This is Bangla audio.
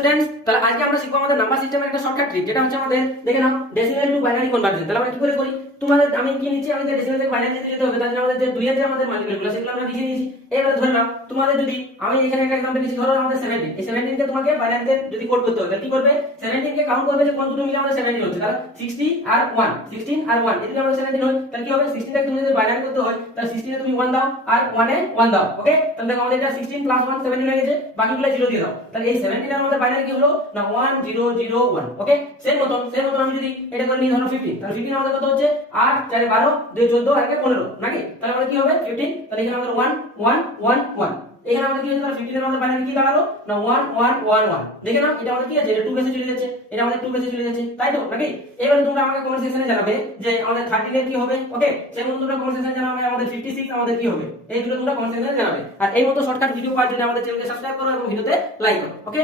স্টুডেন্টস, তাহলে আজকে আমরা শিখবো আমাদের নাম্বার সিস্টেমের একটা শর্টকাট ট্রিক, যেটা হচ্ছে আমাদের দেখে নাও ডেসিমাল টু বাইনারি কনভার্সন। তাহলে আমরা কি করে করি, তোমাদের আমি কি নিচ্ছি, আমাদের ডেসিমাল থেকে বাইনারিতে যেতে হবে, তার জন্য আমাদের যে দুইয়ের যে আমাদের মাল্টিপ্লাইগুলো সেগুলো আমরা লিখে নিয়েছি। এবারে ধরে নাও তোমাদের যদি আমি এখানে একটা एग्जांपल দিচ্ছি, ধরো আমাদের 17, এই 17 কে তোমাকে বাইনারিতে যদি কোড করতে হয় তাহলে কি করবে, 17 কে কাউন্ট করবে যে কোন দুটো মিলে আমাদের 17 হচ্ছে, তাহলে 60 আর 1, 16 আর 1 এদিকে আমাদের 17 হয়, তাহলে কি হবে 16 কে তুমি যদি বাইনারি করতে হয় তাহলে 16 এ তুমি 1 দাও আর 1 এ 1 দাও। ওকে, তাহলে দেখো আমাদের এটা 16 প্লাস 1 17 হয়ে গেছে, বাকিগুলো 0 দিয়ে দাও। তাহলে এই 17 এর আমাদের বাইনারি কি হলো না 1001। ওকে, সেম মতন আমি যদি এটা করে নিই ধরো 15, তাহলে 15 আমাদের কত হচ্ছে 8 4 12 2 14 আর 1 15 নাকি, তাহলে আমাদের কি হবে 15। তাহলে এখানে আমাদের 1 1 1 1, এখানে আমাদের কি হচ্ছে তাহলে 15 এর আমাদের বাইনারি কি দাঁড়ালো না 1 1 1 1। দেখে নাও এটা আমাদের কি আছে, এটা 2 বেসে চলে যাচ্ছে, এটা আমাদের 2 বেসে চলে যাচ্ছে, তাই তো নাকি। এবারে তোমরা আমাকে কমেন্ট সেকশনে জানাবে যে আমাদের 13 এর কি হবে। ওকে, সেই মতো তোমরা কমেন্ট সেকশনে জানাবে আমাদের 56 আমাদের কি হবে, এই দুটো তোমরা কমেন্ট সেকশনে জানাবে। আর এই মতো শর্টকাট ভিডিও পাওয়ার জন্য আমাদের চ্যানেলকে সাবস্ক্রাইব করো এবং ভিডিওতে লাইক করো। ওকে।